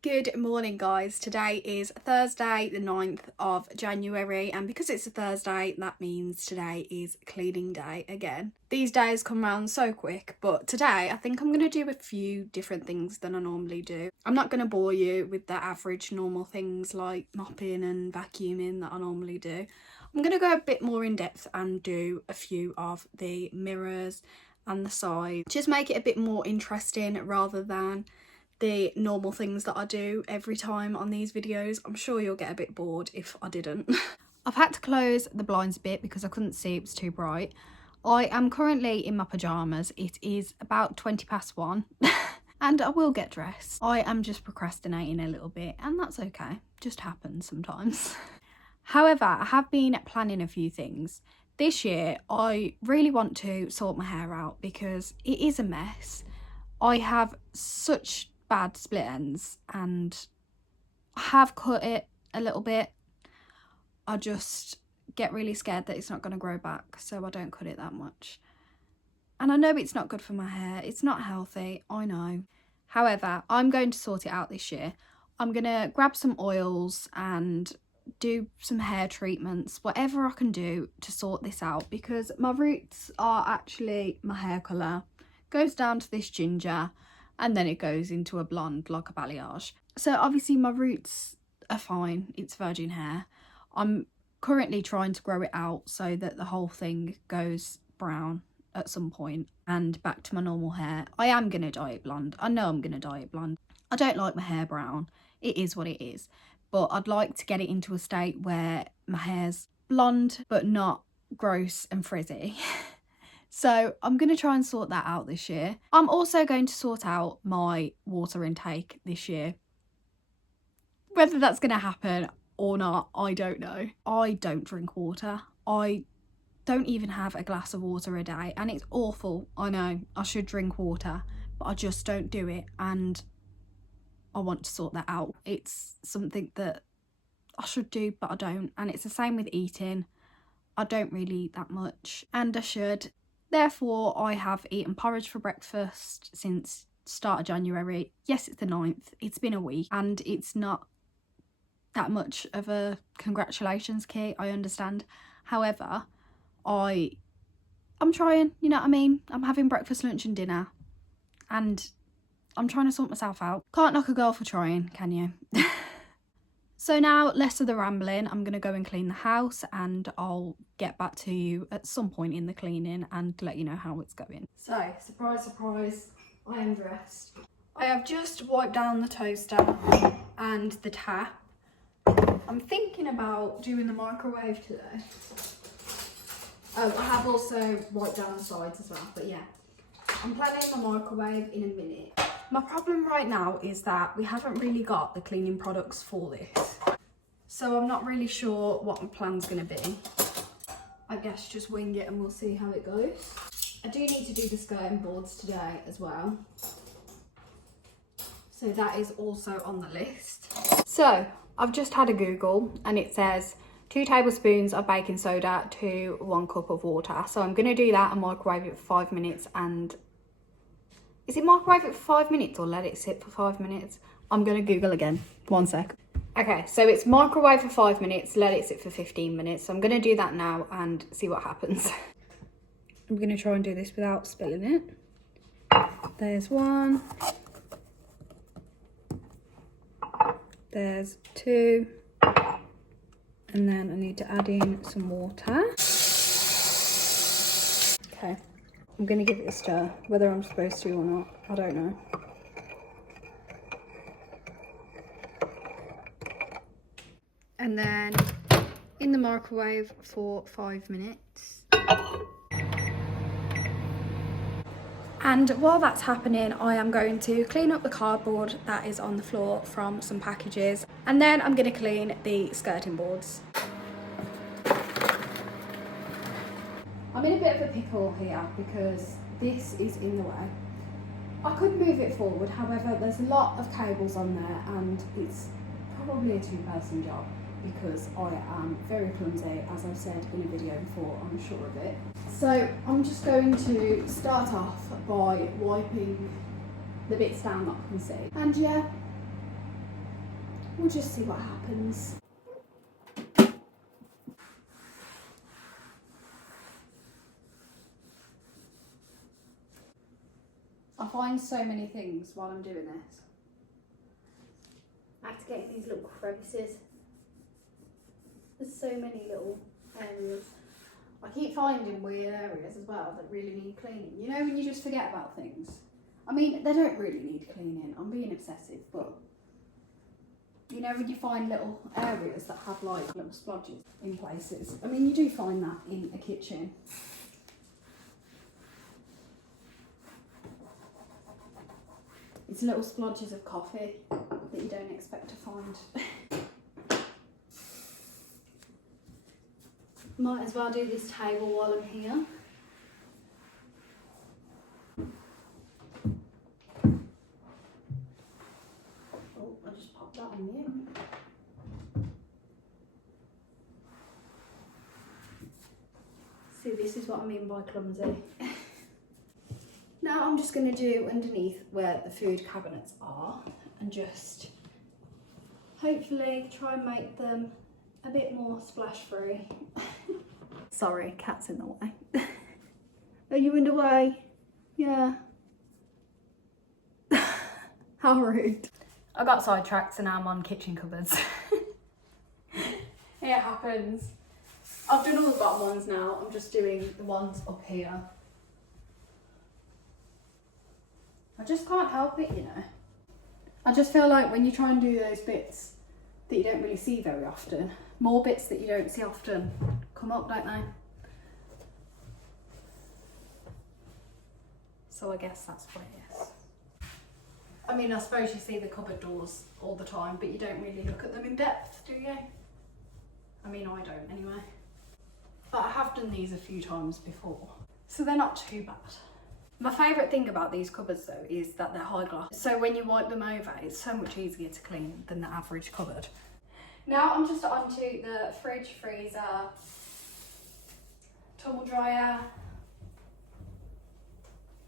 Good morning guys, today is Thursday the 9th of January and because it's a Thursday that means today is cleaning day again. These days come round so quick, but today I think I'm going to do a few different things than I normally do. I'm not going to bore you with the average normal things like mopping and vacuuming that I normally do. I'm going to go a bit more in depth and do a few of the mirrors and the sides. Just make it a bit more interesting rather than the normal things that I do every time on these videos. I'm sure you'll get a bit bored if I didn't. I've had to close the blinds a bit because I couldn't see, it was too bright. I am currently in my pyjamas. It is about 1:20 and I will get dressed. I am just procrastinating a little bit and that's okay, just happens sometimes. However, I have been planning a few things. This year I really want to sort my hair out because it is a mess. I have such bad split ends and I have cut it a little bit. I just get really scared that it's not going to grow back, so I don't cut it that much. And I know it's not good for my hair, it's not healthy, I know. However, I'm going to sort it out this year. I'm going to grab some oils and do some hair treatments, whatever I can do to sort this out, because my roots are actually my hair colour. Goes down to this ginger and then it goes into a blonde like a balayage. So obviously my roots are fine, it's virgin hair. I'm currently trying to grow it out so that the whole thing goes brown at some point and back to my normal hair. I am going to dye it blonde. I know I'm going to dye it blonde. I don't like my hair brown. It is what it is. But I'd like to get it into a state where my hair's blonde but not gross and frizzy. So I'm going to try and sort that out this year. I'm also going to sort out my water intake this year. Whether that's going to happen or not, I don't know. I don't drink water. I don't even have a glass of water a day and it's awful. I know I should drink water, but I just don't do it and I want to sort that out. It's something that I should do, but I don't. And it's the same with eating. I don't really eat that much and I should. Therefore, I have eaten porridge for breakfast since start of January. Yes, it's the 9th. It's been a week and it's not that much of a congratulations key, I understand. However, I'm trying, you know what I mean? I'm having breakfast, lunch and dinner and I'm trying to sort myself out. Can't knock a girl for trying, can you? So now, less of the rambling, I'm going to go and clean the house and I'll get back to you at some point in the cleaning and let you know how it's going. So, surprise, surprise, I am dressed. I have just wiped down the toaster and the tap. I'm thinking about doing the microwave today. Oh, I have also wiped down the sides as well, but yeah. I'm planning the microwave in a minute. My problem right now is that we haven't really got the cleaning products for this. So I'm not really sure what my plan's going to be. I guess just wing it and we'll see how it goes. I do need to do the skirting boards today as well. So that is also on the list. So I've just had a Google and it says 2 tablespoons of baking soda to 1 cup of water. So I'm going to do that and microwave it for 5 minutes and... Is it microwave it for 5 minutes or let it sit for 5 minutes? I'm going to Google again. 1 sec. Okay, so it's microwave for 5 minutes, let it sit for 15 minutes. So I'm going to do that now and see what happens. I'm going to try and do this without spilling it. There's 1. There's 2. And then I need to add in some water. Okay. I'm going to give it a stir, whether I'm supposed to or not, I don't know. And then in the microwave for 5 minutes. And while that's happening, I am going to clean up the cardboard that is on the floor from some packages. And then I'm going to clean the skirting boards. I'm in a bit of a pickle here because this is in the way. I could move it forward, however there's a lot of cables on there and it's probably a 2-person job because I am very clumsy, as I've said in a video before, I'm sure of it. So I'm just going to start off by wiping the bits down that I can see. And yeah, We'll just see what happens. I find so many things while I'm doing this. I have to get in these little crevices. There's so many little areas. I keep finding weird areas as well that really need cleaning. You know when you just forget about things? I mean, they don't really need cleaning. I'm being obsessive, but you know when you find little areas that have like little splodges in places. I mean, you do find that in a kitchen. It's little splodges of coffee that you don't expect to find. Might as well do this table while I'm here. Oh, I just popped that on mute. See, this is what I mean by clumsy. Now I'm just going to do underneath where the food cabinets are and just hopefully try and make them a bit more splash free. Sorry, cat's in the way. Are you in the way? Yeah. How rude. I got sidetracked, so now I'm on kitchen cupboards. It happens. I've done all the bottom ones now. I'm just doing the ones up here. I just can't help it, you know. I just feel like when you try and do those bits that you don't really see very often, more bits that you don't see often come up, don't they? So I guess that's what it is. I mean, I suppose you see the cupboard doors all the time, but you don't really look at them in depth, do you? I mean, I don't anyway. But I have done these a few times before, so they're not too bad. My favourite thing about these cupboards though is that they're high gloss. So when you wipe them over, it's so much easier to clean than the average cupboard. Now I'm just onto the fridge, freezer, tumble dryer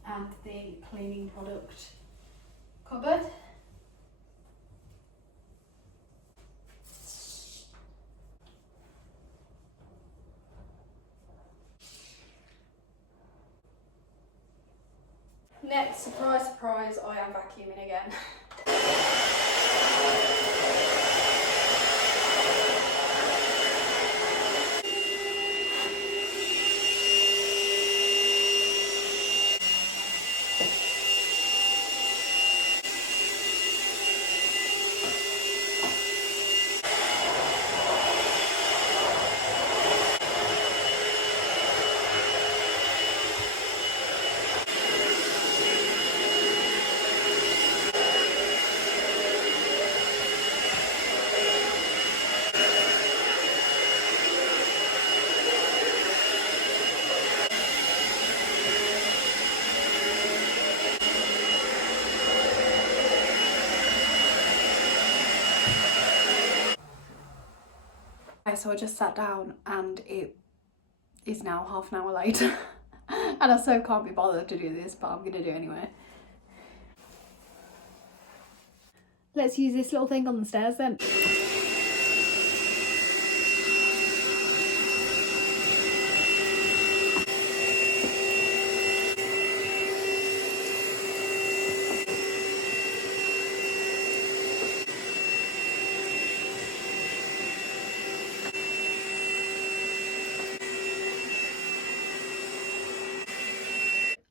and the cleaning product cupboard. Next, surprise, surprise, I am vacuuming again. So I just sat down and it is now half an hour later and I so can't be bothered to do this, but I'm gonna do it anyway. Let's use this little thing on the stairs then.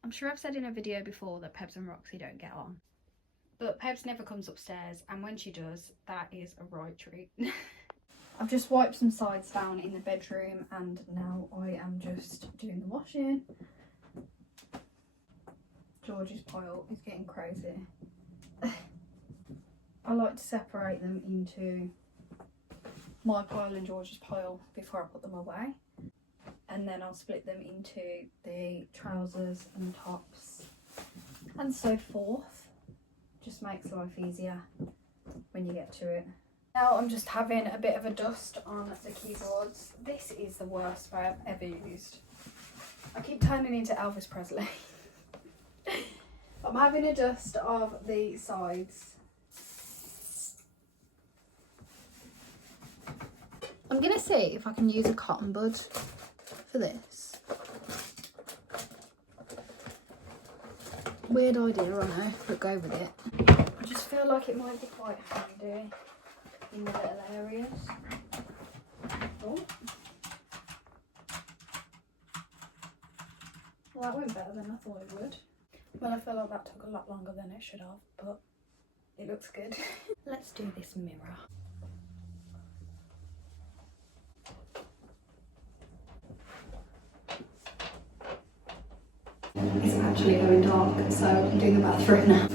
I'm sure I've said in a video before that Pebs and Roxy don't get on, but Pebs never comes upstairs, and when she does, that is a right treat. I've just wiped some sides down in the bedroom and now I am just doing the washing. George's pile is getting crazy. I like to separate them into my pile and George's pile before I put them away. And then I'll split them into the trousers and tops and so forth. Just makes life easier when you get to it. Now I'm just having a bit of a dust on the keyboards. This is the worst spray I've ever used. I keep turning into Elvis Presley. I'm having a dust of the sides I'm gonna see if I can use a cotton bud for this. Weird idea, I know, but go with it. I just feel like it might be quite handy in the little areas. Oh. Well, that went better than I thought it would. Well, I feel like that took a lot longer than it should have, but it looks good. Let's do this mirror. It's actually going dark, so I'm doing a bathroom now.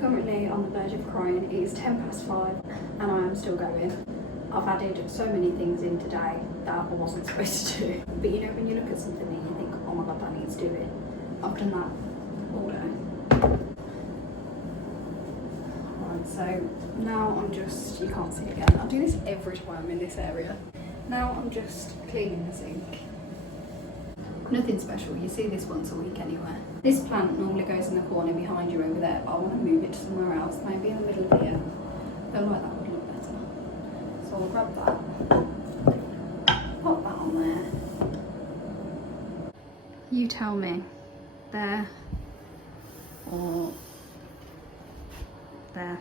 Currently on the verge of crying. It is 5:10 and I am still going. I've added so many things in today that I wasn't supposed to do. But you know when you look at something and you think, oh my god, that needs doing. I've done that all day. Right, so now I'm just, you can't see it again. I do this every time I'm in this area. Now I'm just cleaning the sink. Nothing special, you see this once a week anyway. This plant normally goes in the corner behind you over there, but I want to move it to somewhere else, maybe in the middle here. I feel like that would look better. So I'll grab that, pop that on there. You tell me, there or there.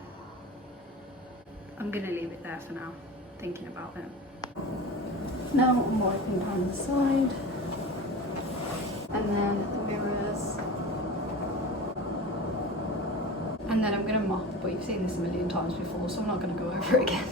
I'm going to leave it there for now, thinking about it. Now I'm wiping down the side. And then the mirrors. And then I'm going to mop, but you've seen this a million times before, so I'm not going to go over it again.